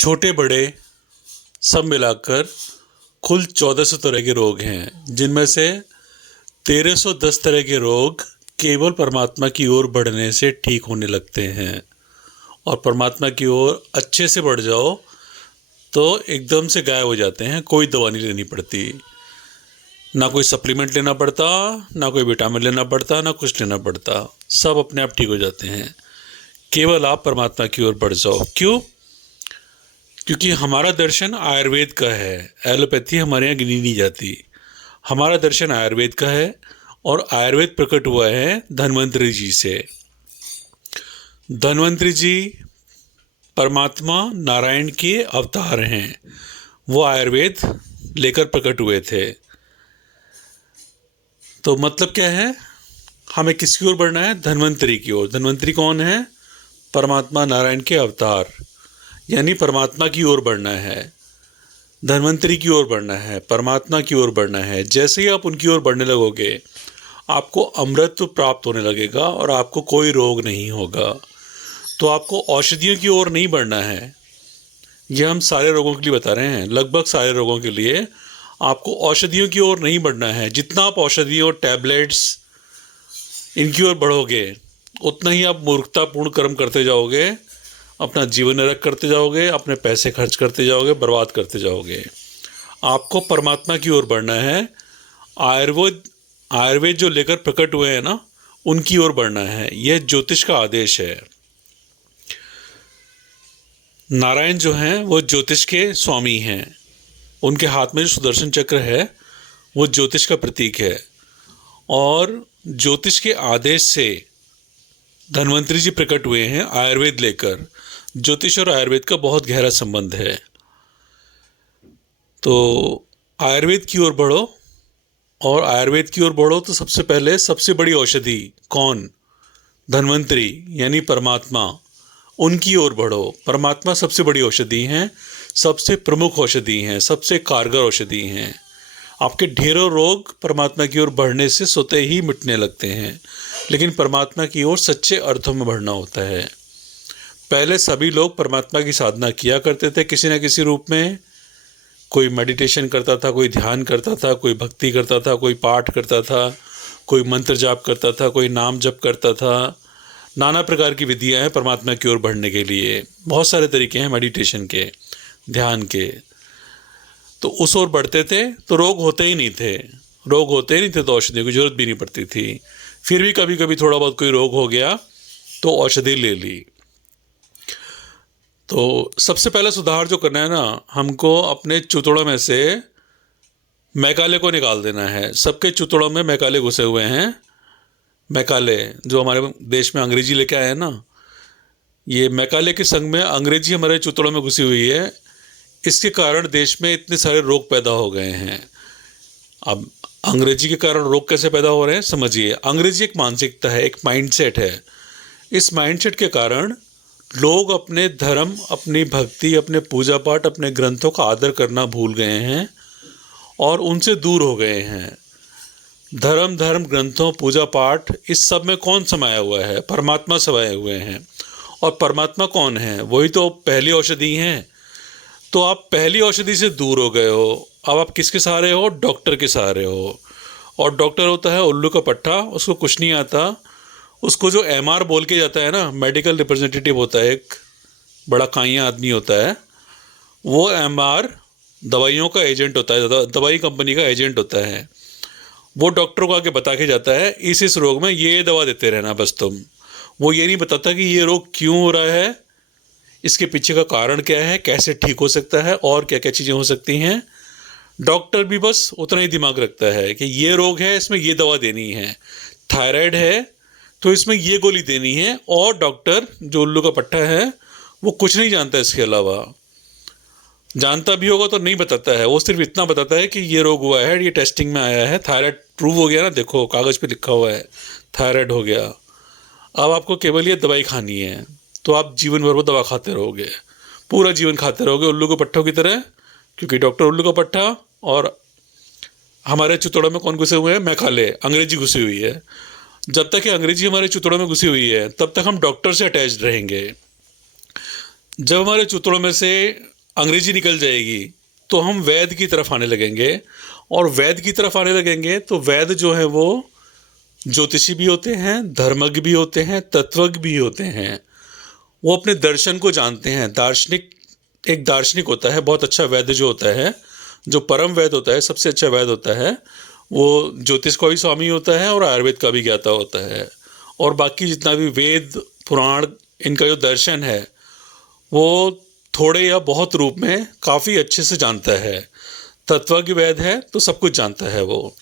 छोटे बड़े सब मिलाकर कुल 1400 तरह के रोग हैं, जिनमें से 1310 तरह के रोग केवल परमात्मा की ओर बढ़ने से ठीक होने लगते हैं। और परमात्मा की ओर अच्छे से बढ़ जाओ तो एकदम से गायब हो जाते हैं। कोई दवा नहीं लेनी पड़ती, ना कोई सप्लीमेंट लेना पड़ता, ना कोई विटामिन लेना पड़ता, ना कुछ लेना पड़ता। सब अपने आप ठीक हो जाते हैं, केवल आप परमात्मा की ओर बढ़ जाओ। क्यों? क्योंकि हमारा दर्शन आयुर्वेद का है। एलोपैथी हमारे यहाँ गिनी नहीं जाती। हमारा दर्शन आयुर्वेद का है और आयुर्वेद प्रकट हुआ है धन्वंतरि जी से। धन्वंतरि जी परमात्मा नारायण के अवतार हैं। वो आयुर्वेद लेकर प्रकट हुए थे। तो मतलब क्या है? हमें किसकी ओर बढ़ना है? धन्वंतरि की ओर। धन्वंतरि कौन है? परमात्मा नारायण के अवतार, यानी परमात्मा की ओर बढ़ना है, धन्वंतरि की ओर बढ़ना है, परमात्मा की ओर बढ़ना है। जैसे ही आप उनकी ओर बढ़ने लगोगे आपको अमृत प्राप्त होने लगेगा और आपको कोई रोग नहीं होगा। तो आपको औषधियों की ओर नहीं बढ़ना है। यह हम सारे रोगों के लिए बता रहे हैं, लगभग सारे रोगों के लिए आपको औषधियों की ओर नहीं बढ़ना है। जितना आप औषधियों, टैबलेट्स, इनकी ओर बढ़ोगे उतना ही आप मूर्खतापूर्ण कर्म करते जाओगे, अपना जीवन नरक करते जाओगे, अपने पैसे खर्च करते जाओगे, बर्बाद करते जाओगे। आपको परमात्मा की ओर बढ़ना है। आयुर्वेद जो लेकर प्रकट हुए हैं ना, उनकी ओर बढ़ना है। यह ज्योतिष का आदेश है। नारायण जो हैं वो ज्योतिष के स्वामी हैं। उनके हाथ में जो सुदर्शन चक्र है वो ज्योतिष का प्रतीक है। और ज्योतिष के आदेश से धन्वंतरि जी प्रकट हुए हैं आयुर्वेद लेकर। ज्योतिष और आयुर्वेद का बहुत गहरा संबंध है। तो आयुर्वेद की ओर बढ़ो, और आयुर्वेद की ओर बढ़ो तो सबसे पहले सबसे बड़ी औषधि कौन? धन्वंतरि यानी परमात्मा, उनकी ओर बढ़ो। परमात्मा सबसे बड़ी औषधि हैं, सबसे प्रमुख औषधि हैं, सबसे कारगर औषधि हैं। आपके ढेरों रोग परमात्मा की ओर बढ़ने से स्वतः ही मिटने लगते हैं। लेकिन परमात्मा की ओर सच्चे अर्थों में बढ़ना होता है। पहले सभी लोग परमात्मा की साधना किया करते थे किसी न किसी रूप में। कोई मेडिटेशन करता था, कोई ध्यान करता था, कोई भक्ति करता था, कोई पाठ करता था, कोई मंत्र जाप करता था, कोई नाम जप करता था। नाना प्रकार की विधियां हैं परमात्मा की ओर बढ़ने के लिए। बहुत सारे तरीके हैं मेडिटेशन के, ध्यान के। तो उस ओर बढ़ते थे तो रोग होते ही नहीं थे। रोग होते ही नहीं थे तो औषधि की जरूरत भी नहीं पड़ती थी। फिर भी कभी कभी थोड़ा बहुत कोई रोग हो गया तो औषधि ले ली। तो सबसे पहला सुधार जो करना है ना, हमको अपने चुतड़ों में से मैकाले को निकाल देना है। सबके चुतड़ों में मैकाले घुसे हुए हैं। मैकाले जो हमारे देश में अंग्रेजी लेके आए हैं ना, ये मैकाले के संग में अंग्रेजी हमारे चुतड़ों में घुसी हुई है। इसके कारण देश में इतने सारे रोग पैदा हो गए हैं। अब अंग्रेजी के कारण रोग कैसे पैदा हो रहे हैं समझिए। अंग्रेजी एक मानसिकता है, एक माइंडसेट है। इस माइंडसेट के कारण लोग अपने धर्म, अपनी भक्ति, अपने पूजा पाठ, अपने ग्रंथों का आदर करना भूल गए हैं और उनसे दूर हो गए हैं। धर्म ग्रंथों, पूजा पाठ, इस सब में कौन समाया हुआ है? परमात्मा समाये हुए हैं। और परमात्मा कौन है? वही तो पहली औषधि हैं। तो आप पहली औषधि से दूर हो गए हो। अब आप किसके सहारे हो? डॉक्टर के सहारे हो। और डॉक्टर होता है उल्लू का पट्टा, उसको कुछ नहीं आता। उसको जो एमआर बोल के जाता है ना, मेडिकल रिप्रेजेंटेटिव होता है, एक बड़ा काइया आदमी होता है, वो एमआर दवाइयों का एजेंट होता है, दवाई कंपनी का एजेंट होता है। वो डॉक्टर को आके बता के जाता है इस रोग में ये दवा देते रहना बस तुम। वो ये नहीं बताता कि ये रोग क्यों हो रहा है, इसके पीछे का कारण क्या है, कैसे ठीक हो सकता है, और क्या क्या चीज़ें हो सकती हैं। डॉक्टर भी बस उतना ही दिमाग रखता है कि ये रोग है, इसमें ये दवा देनी है। थायराइड है तो इसमें ये गोली देनी है। और डॉक्टर जो उल्लू का पट्टा है वो कुछ नहीं जानता। इसके अलावा जानता भी होगा तो नहीं बताता है। वो सिर्फ इतना बताता है कि ये रोग हुआ है, ये टेस्टिंग में आया है, थायराइड प्रूव हो गया ना, देखो कागज़ पे लिखा हुआ है थायराइड हो गया। अब आपको केवल ये दवाई खानी है। तो आप जीवन भर वो दवा खाते रहोगे, पूरा जीवन खाते रहोगे उल्लू के पट्टों की तरह। क्योंकि डॉक्टर उल्लू का पट्टा और हमारे चुतड़ों में कौन घुसे हुए हैं? मैकाले, अंग्रेजी घुसी हुई है। जब तक ये अंग्रेजी हमारे चुतड़ों में घुसी हुई है तब तक हम डॉक्टर से अटैच्ड रहेंगे। जब हमारे चुतड़ों में से अंग्रेजी निकल जाएगी तो हम वैद की तरफ आने लगेंगे, और वैद की तरफ आने लगेंगे तो वैद जो है वो ज्योतिषी भी होते हैं, धर्मज्ञ भी होते हैं, तत्वज्ञ भी होते हैं। वो अपने दर्शन को जानते हैं। दार्शनिक, एक दार्शनिक होता है बहुत अच्छा वैद्य जो होता है, जो परम वैद्य होता है, सबसे अच्छा वैद्य होता है, वो ज्योतिष का भी स्वामी होता है और आयुर्वेद का भी ज्ञाता होता है। और बाकी जितना भी वेद पुराण, इनका जो दर्शन है वो थोड़े या बहुत रूप में काफ़ी अच्छे से जानता है। तत्वज्ञ वैद्य है तो सब कुछ जानता है वो।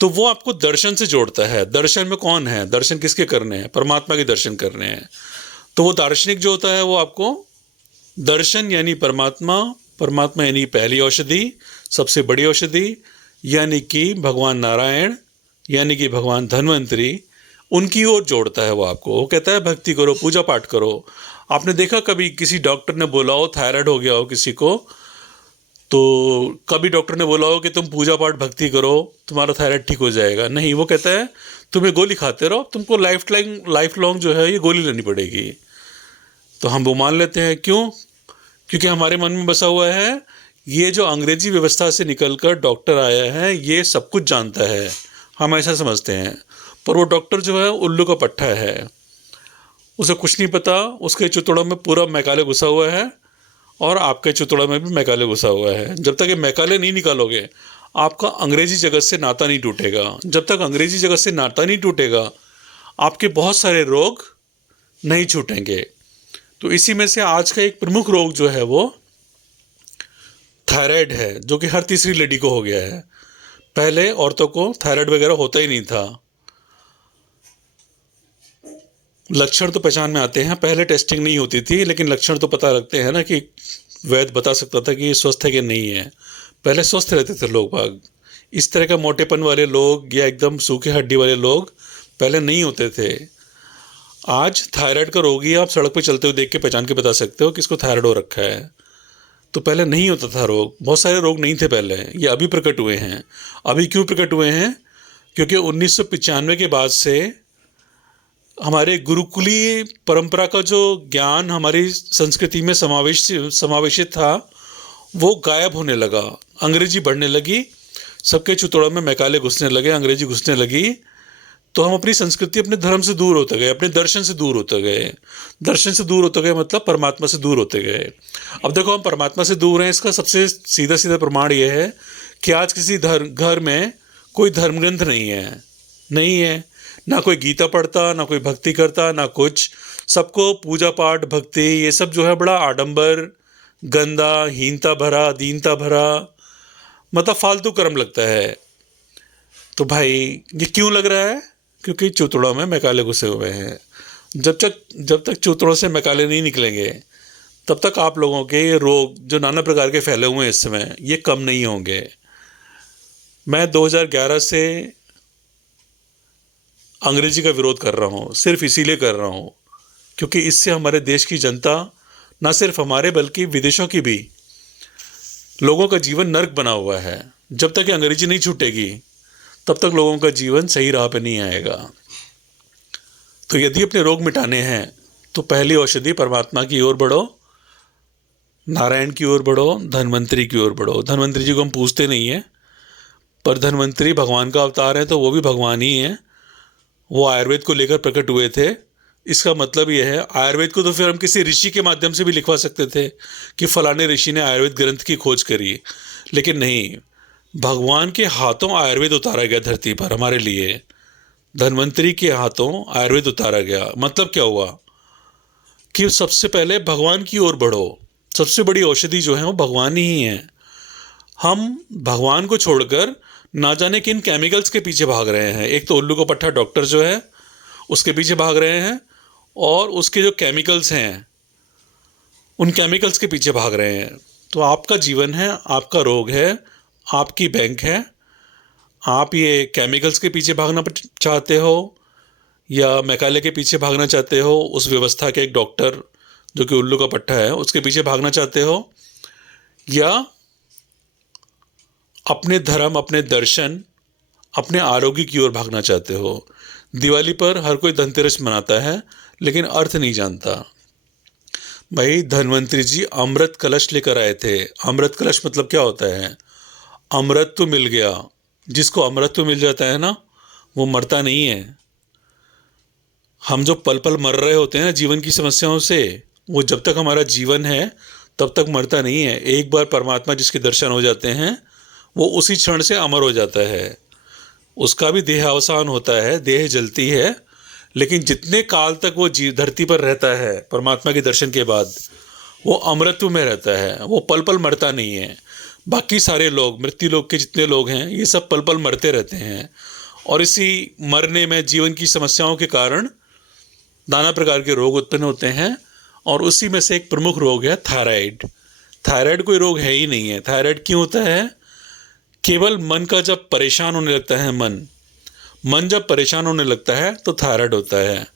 तो वो आपको दर्शन से जोड़ता है। दर्शन में कौन है, दर्शन किसके करने हैं, परमात्मा के दर्शन करने हैं। तो वो दार्शनिक जो होता है वो आपको दर्शन यानी परमात्मा, परमात्मा यानी पहली औषधि, सबसे बड़ी औषधि, यानी कि भगवान नारायण, यानी कि भगवान धन्वंतरी, उनकी ओर जोड़ता है वो आपको। वो कहता है भक्ति करो, पूजा पाठ करो। आपने देखा कभी किसी डॉक्टर ने बोला हो, थायराइड हो गया हो किसी को, तो कभी डॉक्टर ने बोला हो कि तुम पूजा पाठ भक्ति करो तुम्हारा थायराइड ठीक हो जाएगा? नहीं, वो कहता है तुम ये गोली खाते रहो, तुमको लाइफ लॉन्ग जो है ये गोली लेनी पड़ेगी। तो हम वो मान लेते हैं। क्यों? क्योंकि हमारे मन में बसा हुआ है ये जो अंग्रेजी व्यवस्था से निकलकर डॉक्टर आया है ये सब कुछ जानता है, हम ऐसा समझते हैं। पर वो डॉक्टर जो है उल्लू का पट्टा है, उसे कुछ नहीं पता। उसके चुतड़ों में पूरा मैकाले घुसा हुआ है और आपके चुतड़ा में भी मैकाले घुसा हुआ है। जब तक ये मैकाले नहीं निकालोगे आपका अंग्रेजी जगत से नाता नहीं टूटेगा। जब तक अंग्रेजी जगत से नाता नहीं टूटेगा आपके बहुत सारे रोग नहीं छूटेंगे। तो इसी में से आज का एक प्रमुख रोग जो है वो थायराइड है, जो कि हर तीसरी लेडी को हो गया है। पहले औरतों को थायराइड वगैरह होता ही नहीं था। लक्षण तो पहचान में आते हैं, पहले टेस्टिंग नहीं होती थी, लेकिन लक्षण तो पता लगते हैं ना, कि वैद्य बता सकता था कि ये स्वस्थ है कि नहीं है। पहले स्वस्थ रहते थे लोग बाग। इस तरह का मोटेपन वाले लोग या एकदम सूखे हड्डी वाले लोग पहले नहीं होते थे। आज थायराइड का रोगी आप सड़क पर चलते हुए देख के पहचान के बता सकते हो कि इसको थायराइड हो रखा है। तो पहले नहीं होता था रोग, बहुत सारे रोग नहीं थे पहले, ये अभी प्रकट हुए हैं। अभी क्यों प्रकट हुए हैं? क्योंकि 1995 के बाद से हमारे गुरुकुलीय परंपरा का जो ज्ञान हमारी संस्कृति में समावेशित था वो गायब होने लगा। अंग्रेजी बढ़ने लगी, सबके चुतड़ों में मैकाले घुसने लगे, अंग्रेजी घुसने लगी। तो हम अपनी संस्कृति, अपने धर्म से दूर होते गए, अपने दर्शन से दूर होते गए। दर्शन से दूर होते गए मतलब परमात्मा से दूर होते गए। अब देखो, हम परमात्मा से दूर हैं, इसका सबसे सीधा सीधा प्रमाण ये है कि आज किसी घर में कोई धर्म ग्रंथ नहीं है, ना कोई गीता पढ़ता, ना कोई भक्ति करता, ना कुछ। सबको पूजा पाठ भक्ति ये सब जो है बड़ा आडंबर, गंदा, हीनता भरा, दीनता भरा, मतलब फालतू कर्म लगता है। तो भाई ये क्यों लग रहा है? क्योंकि चूतड़ों में मैकाले घुसे हुए हैं। जब तक चूतड़ों से मैकाले नहीं निकलेंगे तब तक आप लोगों के ये रोग जो नाना प्रकार के फैले हुए हैं इस समय, ये कम नहीं होंगे। मैं 2011 से अंग्रेजी का विरोध कर रहा हूँ, सिर्फ इसीलिए कर रहा हूँ क्योंकि इससे हमारे देश की जनता, ना सिर्फ हमारे बल्कि विदेशों की भी, लोगों का जीवन नर्क बना हुआ है। जब तक ये अंग्रेजी नहीं छूटेगी तब तक लोगों का जीवन सही राह पे नहीं आएगा। तो यदि अपने रोग मिटाने हैं तो पहली औषधि परमात्मा की ओर बढ़ो, नारायण की ओर बढ़ो, धन्वंतरी की ओर बढ़ो। धन्वंतरी जी को हम पूछते नहीं हैं, पर धन्वंतरी भगवान का अवतार है तो वो भी भगवान ही है। वो आयुर्वेद को लेकर प्रकट हुए थे। इसका मतलब यह है, आयुर्वेद को तो फिर हम किसी ऋषि के माध्यम से भी लिखवा सकते थे कि फलाने ऋषि ने आयुर्वेद ग्रंथ की खोज करी, लेकिन नहीं, भगवान के हाथों आयुर्वेद उतारा गया धरती पर हमारे लिए। धन्वंतरी के हाथों आयुर्वेद उतारा गया। मतलब क्या हुआ कि सबसे पहले भगवान की ओर बढ़ो। सबसे बड़ी औषधि जो है वो भगवान ही है। हम भगवान को छोड़कर ना जाने किन केमिकल्स के पीछे भाग रहे हैं। एक तो उल्लू का पट्टा डॉक्टर जो है उसके पीछे भाग रहे हैं, और उसके जो केमिकल्स हैं उन केमिकल्स के पीछे भाग रहे हैं। तो आपका जीवन है, आपका रोग है, आपकी बैंक है। आप ये केमिकल्स के पीछे भागना चाहते हो या मैकाले के पीछे भागना चाहते हो, उस व्यवस्था के एक डॉक्टर जो कि उल्लू का पट्टा है उसके पीछे भागना चाहते हो, या अपने धर्म, अपने दर्शन, अपने आरोग्य की ओर भागना चाहते हो। दिवाली पर हर कोई धनतेरस मनाता है लेकिन अर्थ नहीं जानता। भाई धन्वंतरी जी अमृत कलश लेकर आए थे। अमृत कलश मतलब क्या होता है? अमृत तो मिल गया। जिसको अमृत तो मिल जाता है ना, वो मरता नहीं है। हम जो पल पल मर रहे होते हैं ना जीवन की समस्याओं से, वो जब तक हमारा जीवन है तब तक मरता नहीं है। एक बार परमात्मा जिसके दर्शन हो जाते हैं, वो उसी क्षण से अमर हो जाता है। उसका भी देह अवसान होता है, देह जलती है, लेकिन जितने काल तक वो जी धरती पर रहता है परमात्मा के दर्शन के बाद, वो अमृतत्व में रहता है। वो पल पल मरता नहीं है। बाकी सारे लोग, मृत्यु लोक के जितने लोग हैं, ये सब पल पल मरते रहते हैं। और इसी मरने में जीवन की समस्याओं के कारण नाना प्रकार के रोग उत्पन्न होते हैं। और उसी में से एक प्रमुख रोग है थायराइड। थायराइड कोई रोग है ही नहीं है। थायराइड क्यों होता है? केवल मन का जब परेशान होने लगता है, मन जब परेशान होने लगता है तो थायराइड होता है।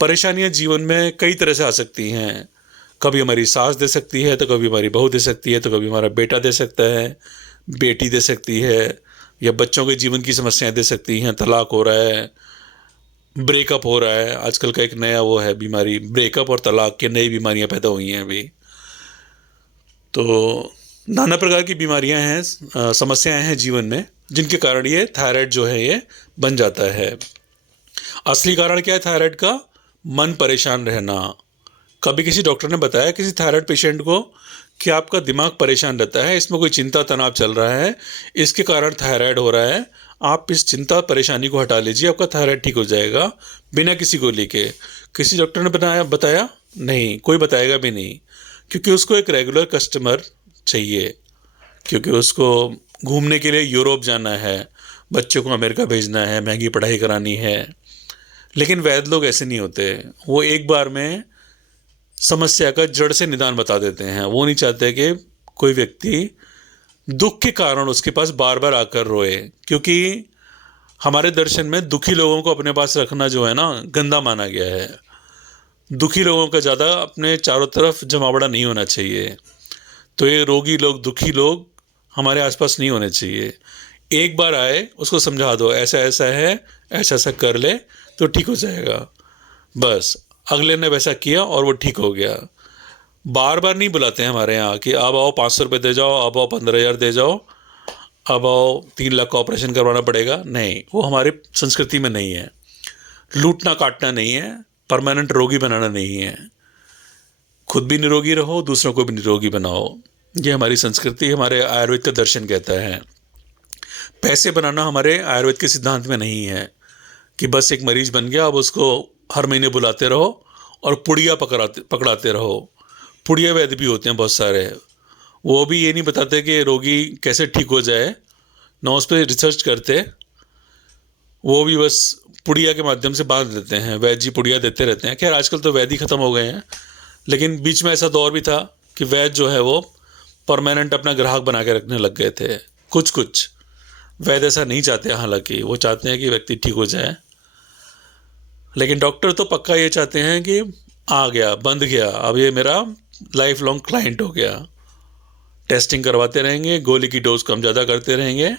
परेशानियां जीवन में कई तरह से आ सकती हैं। कभी हमारी सास दे सकती है, तो कभी हमारी बहू दे सकती है, तो कभी हमारा बेटा दे सकता है, बेटी दे सकती है, या बच्चों के जीवन की समस्याएं दे सकती हैं। तलाक हो रहा है, ब्रेकअप हो रहा है। आजकल का एक नया वो है बीमारी, ब्रेकअप और तलाक की नई बीमारियां पैदा हुई हैं अभी। तो नाना प्रकार की बीमारियां हैं, समस्याएं हैं जीवन में, जिनके कारण ये थायराइड जो है ये बन जाता है। असली कारण क्या है थायराइड का? मन परेशान रहना। कभी किसी डॉक्टर ने बताया किसी थायराइड पेशेंट को कि आपका दिमाग परेशान रहता है, इसमें कोई चिंता तनाव चल रहा है, इसके कारण थायराइड हो रहा है, आप इस चिंता परेशानी को हटा लीजिए, आपका थायराइड ठीक हो जाएगा, बिना किसी को लेके। किसी डॉक्टर ने बताया नहीं, कोई बताएगा भी नहीं, क्योंकि उसको एक रेगुलर कस्टमर चाहिए, क्योंकि उसको घूमने के लिए यूरोप जाना है, बच्चों को अमेरिका भेजना है, महंगी पढ़ाई करानी है। लेकिन वैद्य लोग ऐसे नहीं होते। वो एक बार में समस्या का जड़ से निदान बता देते हैं। वो नहीं चाहते कि कोई व्यक्ति दुख के कारण उसके पास बार बार आकर रोए, क्योंकि हमारे दर्शन में दुखी लोगों को अपने पास रखना जो है ना, गंदा माना गया है। दुखी लोगों का ज़्यादा अपने चारों तरफ जमावड़ा नहीं होना चाहिए। तो ये रोगी लोग, दुखी लोग हमारे आसपास नहीं होने चाहिए। एक बार आए, उसको समझा दो ऐसा ऐसा है, ऐसा ऐसा कर ले तो ठीक हो जाएगा। बस अगले ने वैसा किया और वो ठीक हो गया। बार बार नहीं बुलाते हैं हमारे यहाँ कि अब आओ 500 रुपये दे जाओ, अब आओ 15,000 दे जाओ, अब आओ 3 लाख का ऑपरेशन करवाना पड़ेगा। नहीं, वो हमारी संस्कृति में नहीं है। लूटना काटना नहीं है, परमानेंट रोगी बनाना नहीं है। खुद भी निरोगी रहो, दूसरों को भी निरोगी बनाओ। ये हमारी संस्कृति, हमारे आयुर्वेद का दर्शन कहता है। पैसे बनाना हमारे आयुर्वेद के सिद्धांत में नहीं है कि बस एक मरीज बन गया, अब उसको हर महीने बुलाते रहो और पुड़िया पकड़ाते रहो। पुड़िया वैद्य भी होते हैं बहुत सारे, वो भी ये नहीं बताते कि रोगी कैसे ठीक हो जाए, ना उस पर रिसर्च करते। वो भी बस पुड़िया के माध्यम से बांध देते हैं। वैद्य जी पुड़िया देते रहते हैं। खैर आजकल तो वैद्य ख़त्म हो गए हैं, लेकिन बीच में ऐसा दौर भी था कि वैद्य जो है वो परमानेंट अपना ग्राहक बना के रखने लग गए थे। कुछ वैद्य ऐसा नहीं चाहते, हालांकि वो चाहते हैं कि व्यक्ति ठीक हो जाए। लेकिन डॉक्टर तो पक्का ये चाहते हैं कि आ गया, बंध गया, अब ये मेरा लाइफ लॉन्ग क्लाइंट हो गया। टेस्टिंग करवाते रहेंगे, गोली की डोज कम ज़्यादा करते रहेंगे।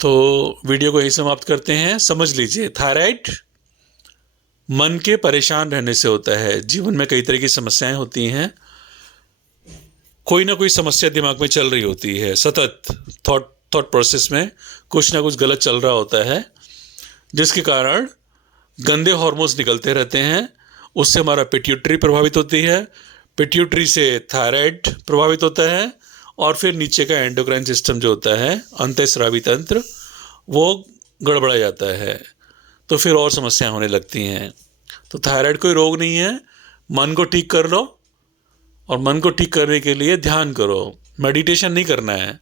तो वीडियो को यही समाप्त करते हैं। समझ लीजिए, थायराइड मन के परेशान रहने से होता है। जीवन में कई तरह की समस्याएं होती हैं, कोई ना कोई समस्या दिमाग में चल रही होती है, सतत थॉट प्रोसेस में कुछ ना कुछ गलत चल रहा होता है, जिसके कारण गंदे हार्मोन्स निकलते रहते हैं। उससे हमारा पिट्यूटरी प्रभावित होती है, पिट्यूटरी से थायराइड प्रभावित होता है, और फिर नीचे का एंडोक्राइन सिस्टम जो होता है, अंतःस्रावी तंत्र, वो गड़बड़ा जाता है। तो फिर और समस्याएं होने लगती हैं। तो थायराइड कोई रोग नहीं है। मन को ठीक कर लो, और मन को ठीक करने के लिए ध्यान करो। मेडिटेशन नहीं करना है।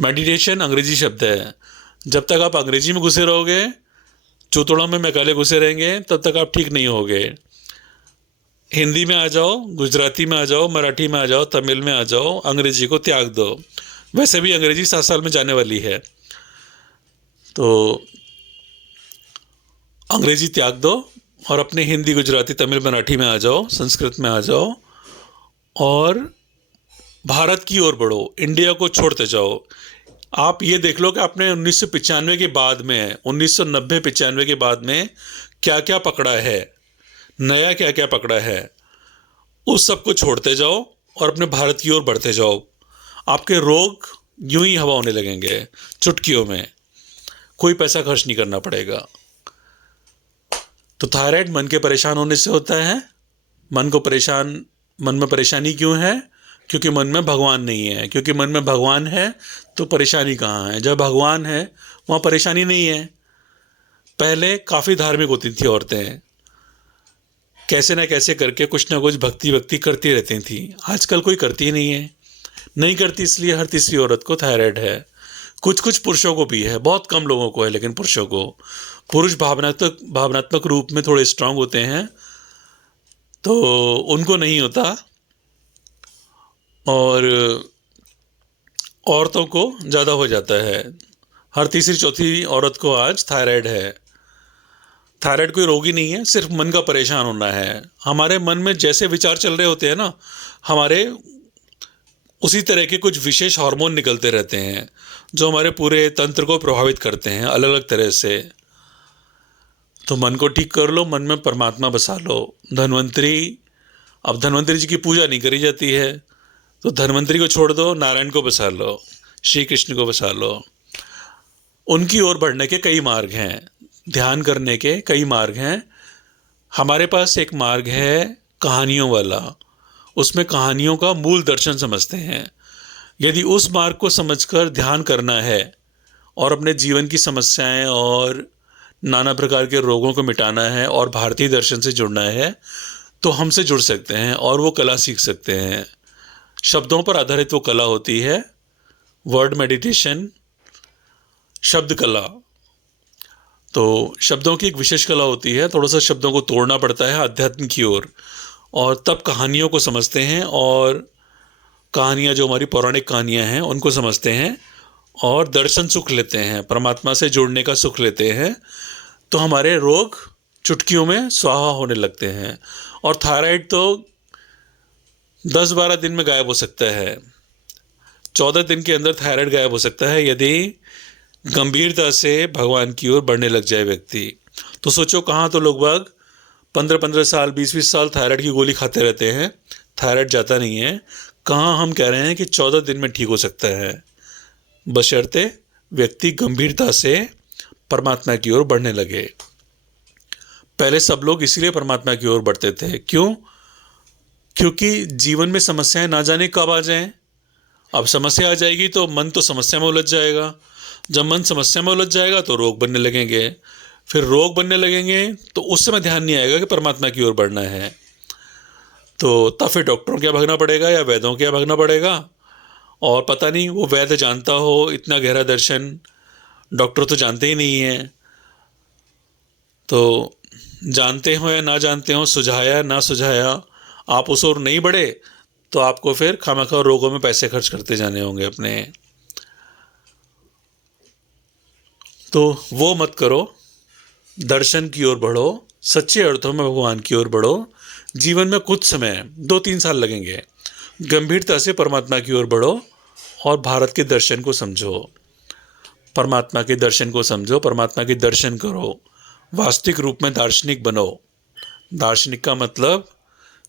मेडिटेशन अंग्रेजी शब्द है। जब तक आप अंग्रेजी में घुसे रहोगे, चौतड़ों में मैकाले घुसे रहेंगे, तब तक आप ठीक नहीं होगे। हिंदी में आ जाओ, गुजराती में आ जाओ, मराठी में आ जाओ, तमिल में आ जाओ, अंग्रेजी को त्याग दो। वैसे भी अंग्रेजी 7 साल में जाने वाली है, तो अंग्रेजी त्याग दो और अपने हिंदी, गुजराती, तमिल, मराठी में आ जाओ, संस्कृत में आ जाओ, और भारत की ओर बढ़ो, इंडिया को छोड़ते जाओ। आप ये देख लो कि आपने 1995 के बाद में, 1990-95 के बाद में क्या क्या पकड़ा है, नया क्या क्या पकड़ा है। उस सब को छोड़ते जाओ और अपने भारत की ओर बढ़ते जाओ। आपके रोग यूं ही हवा होने लगेंगे चुटकियों में, कोई पैसा खर्च नहीं करना पड़ेगा। तो थायराइड मन के परेशान होने से होता है। मन में परेशानी क्यों है? क्योंकि मन में भगवान नहीं है। क्योंकि मन में भगवान है तो परेशानी कहाँ है? जब भगवान है वहाँ परेशानी नहीं है। पहले काफ़ी धार्मिक होती थी औरतें, कैसे ना कैसे करके कुछ ना कुछ भक्ति करती रहती थी। आजकल कोई करती ही नहीं है। नहीं करती इसलिए हर तीसरी औरत को थायराइड है। कुछ कुछ पुरुषों को भी है, बहुत कम लोगों को है, लेकिन पुरुषों को। पुरुष भावनात्मक रूप में थोड़े स्ट्रांग होते हैं तो उनको नहीं होता, और औरतों को ज़्यादा हो जाता है। हर तीसरी चौथी औरत को आज थायराइड है। थायराइड कोई रोग ही नहीं है, सिर्फ मन का परेशान होना है। हमारे मन में जैसे विचार चल रहे होते हैं ना, हमारे उसी तरह के कुछ विशेष हार्मोन निकलते रहते हैं जो हमारे पूरे तंत्र को प्रभावित करते हैं अलग अलग तरह से। तो मन को ठीक कर लो, मन में परमात्मा बसा लो। अब धन्वंतरी जी की पूजा नहीं करी जाती है तो धन्वंतरी को छोड़ दो, नारायण को बसा लो, श्री कृष्ण को बसा लो। उनकी ओर बढ़ने के कई मार्ग हैं, ध्यान करने के कई मार्ग हैं। हमारे पास एक मार्ग है कहानियों वाला, उसमें कहानियों का मूल दर्शन समझते हैं। यदि उस मार्ग को समझकर ध्यान करना है और अपने जीवन की समस्याएं और नाना प्रकार के रोगों को मिटाना है और भारतीय दर्शन से जुड़ना है, तो हमसे जुड़ सकते हैं और वो कला सीख सकते हैं। शब्दों पर आधारित वो कला होती है, वर्ड मेडिटेशन, शब्द कला। तो शब्दों की एक विशेष कला होती है, थोड़ा सा शब्दों को तोड़ना पड़ता है अध्यात्म की ओर, और तब कहानियों को समझते हैं। और कहानियाँ जो हमारी पौराणिक कहानियाँ हैं उनको समझते हैं और दर्शन सुख लेते हैं, परमात्मा से जुड़ने का सुख लेते हैं। तो हमारे रोग चुटकियों में स्वाहा होने लगते हैं। और थायराइड तो 10-12 दिन में गायब हो सकता है, 14 दिन के अंदर थायराइड गायब हो सकता है यदि गंभीरता से भगवान की ओर बढ़ने लग जाए व्यक्ति। तो सोचो, कहाँ तो लोग बाग 15-15 साल 20-20 साल थायराइड की गोली खाते रहते हैं, थायराइड जाता नहीं है। कहाँ हम कह रहे हैं कि 14 दिन में ठीक हो सकता है, बशर्ते व्यक्ति गंभीरता से परमात्मा की ओर बढ़ने लगे। पहले सब लोग इसीलिए परमात्मा की ओर बढ़ते थे। क्यों? क्योंकि जीवन में समस्याएं ना जाने कब आ जाएं। अब समस्या आ जाएगी तो मन तो समस्या में उलझ जाएगा। जब मन समस्या में उलझ जाएगा तो रोग बनने लगेंगे। फिर रोग बनने लगेंगे तो उस समय ध्यान नहीं आएगा कि परमात्मा की ओर बढ़ना है। तो तब फिर डॉक्टरों के यहाँ भागना पड़ेगा या वैद्यों के यहाँ भागना पड़ेगा। और पता नहीं वो वैद्य जानता हो इतना गहरा दर्शन, डॉक्टर तो जानते ही नहीं है। तो जानते हो या ना जानते हो, सुझाया ना सुझाया, आप उस ओर नहीं बढ़े तो आपको फिर खामखा रोगों में पैसे खर्च करते जाने होंगे अपने। तो वो मत करो, दर्शन की ओर बढ़ो, सच्चे अर्थों में भगवान की ओर बढ़ो। जीवन में कुछ समय 2-3 साल लगेंगे, गंभीरता से परमात्मा की ओर बढ़ो और भारत के दर्शन को समझो, परमात्मा के दर्शन को समझो, परमात्मा के दर्शन करो, वास्तविक रूप में दार्शनिक बनो। दार्शनिक का मतलब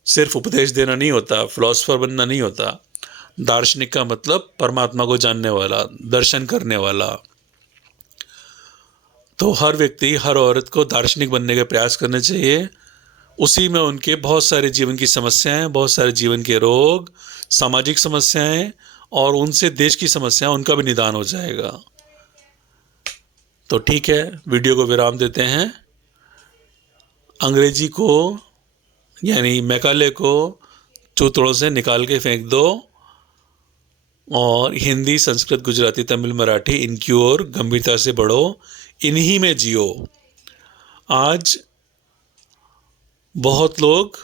सिर्फ उपदेश देना नहीं होता, फिलॉसफर बनना नहीं होता। दार्शनिक का मतलब परमात्मा को जानने वाला, दर्शन करने वाला। तो हर व्यक्ति, हर औरत को दार्शनिक बनने के प्रयास करने चाहिए। उसी में उनके बहुत सारे जीवन की समस्याएं, बहुत सारे जीवन के रोग, सामाजिक समस्याएं और उनसे देश की समस्याएं, उनका भी निदान हो जाएगा। तो ठीक है, वीडियो को विराम देते हैं। अंग्रेजी को यानी मैकाले को चूतड़ों से निकाल के फेंक दो और हिंदी, संस्कृत, गुजराती, तमिल, मराठी इनकी ओर गंभीरता से बढ़ो, इन्हीं में जियो। आज बहुत लोग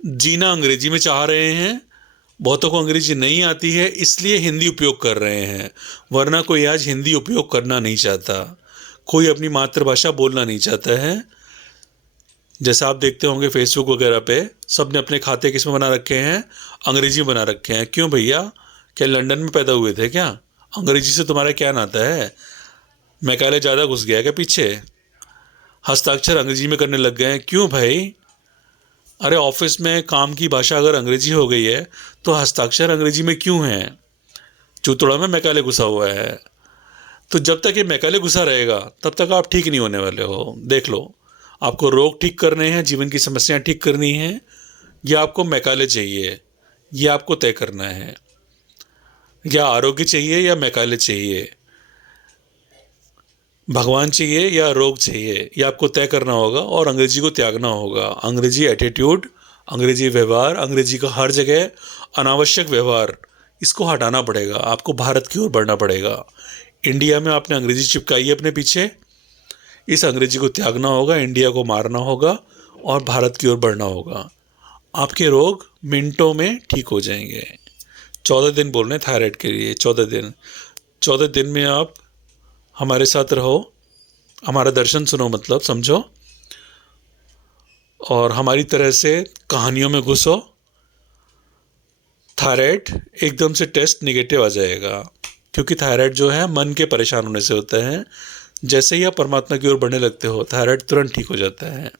जीना अंग्रेजी में चाह रहे हैं, बहुतों को अंग्रेजी नहीं आती है इसलिए हिंदी उपयोग कर रहे हैं, वरना कोई आज हिंदी उपयोग करना नहीं चाहता, कोई अपनी मातृभाषा बोलना नहीं चाहता है। जैसा आप देखते होंगे फेसबुक वगैरह पे सब ने अपने खाते किस में बना रखे हैं? अंग्रेजी में बना रखे हैं। क्यों भैया, क्या लंदन में पैदा हुए थे क्या? अंग्रेजी से तुम्हारा क्या नाता है? मैकाले ज़्यादा घुस गया क्या पीछे? हस्ताक्षर अंग्रेजी में करने लग गए हैं। क्यों भाई? अरे ऑफिस में काम की भाषा अगर अंग्रेजी हो गई है तो हस्ताक्षर अंग्रेजी में क्यों है? चूतड़ा में मैकाले घुसा हुआ है। तो जब तक ये मैकाले घुसा रहेगा तब तक आप ठीक नहीं होने वाले हो। देख लो, आपको रोग ठीक करने हैं, जीवन की समस्याएं ठीक करनी हैं, या आपको मैकाले चाहिए, ये आपको तय करना है। या आरोग्य चाहिए या मैकाले चाहिए, भगवान चाहिए या रोग चाहिए, ये आपको तय करना होगा और अंग्रेजी को त्यागना होगा। अंग्रेजी एटीट्यूड, अंग्रेजी व्यवहार, अंग्रेजी का हर जगह अनावश्यक व्यवहार, इसको हटाना पड़ेगा। आपको भारत की ओर बढ़ना पड़ेगा। इंडिया में आपने अंग्रेजी चिपकाई है अपने पीछे, इस अंग्रेजी को त्यागना होगा, इंडिया को मारना होगा और भारत की ओर बढ़ना होगा। आपके रोग मिनटों में ठीक हो जाएंगे। 14 दिन बोल रहे हैं थायराइड के लिए, 14 दिन। 14 दिन में आप हमारे साथ रहो, हमारा दर्शन सुनो, मतलब समझो, और हमारी तरह से कहानियों में घुसो। थायराइड एकदम से टेस्ट निगेटिव आ जाएगा, क्योंकि थायराइड जो है मन के परेशान होने से होता है। जैसे ही आप परमात्मा की ओर बढ़ने लगते हो, थायराइड तुरंत ठीक हो जाता है।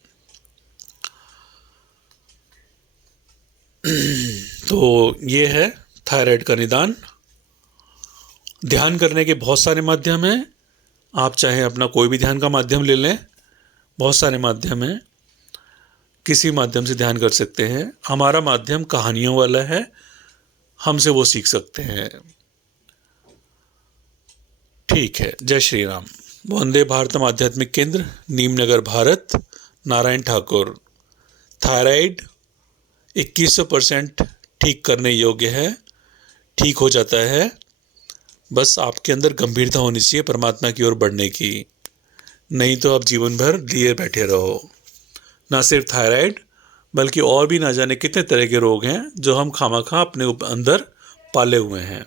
तो ये है थायराइड का निदान। ध्यान करने के बहुत सारे माध्यम हैं। आप चाहे अपना कोई भी ध्यान का माध्यम ले लें, बहुत सारे माध्यम हैं, किसी माध्यम से ध्यान कर सकते हैं। हमारा माध्यम कहानियों वाला है, हमसे वो सीख सकते हैं। ठीक है, जय श्री राम। वंदे भारतम आध्यात्मिक केंद्र, नीमनगर, भारत। नारायण ठाकुर। थायराइड 2100% ठीक करने योग्य है, ठीक हो जाता है। बस आपके अंदर गंभीरता होनी चाहिए परमात्मा की ओर बढ़ने की, नहीं तो आप जीवन भर लिए बैठे रहो। ना सिर्फ थायराइड, बल्कि और भी ना जाने कितने तरह के रोग हैं जो हम खामखा अपने अंदर पाले हुए हैं।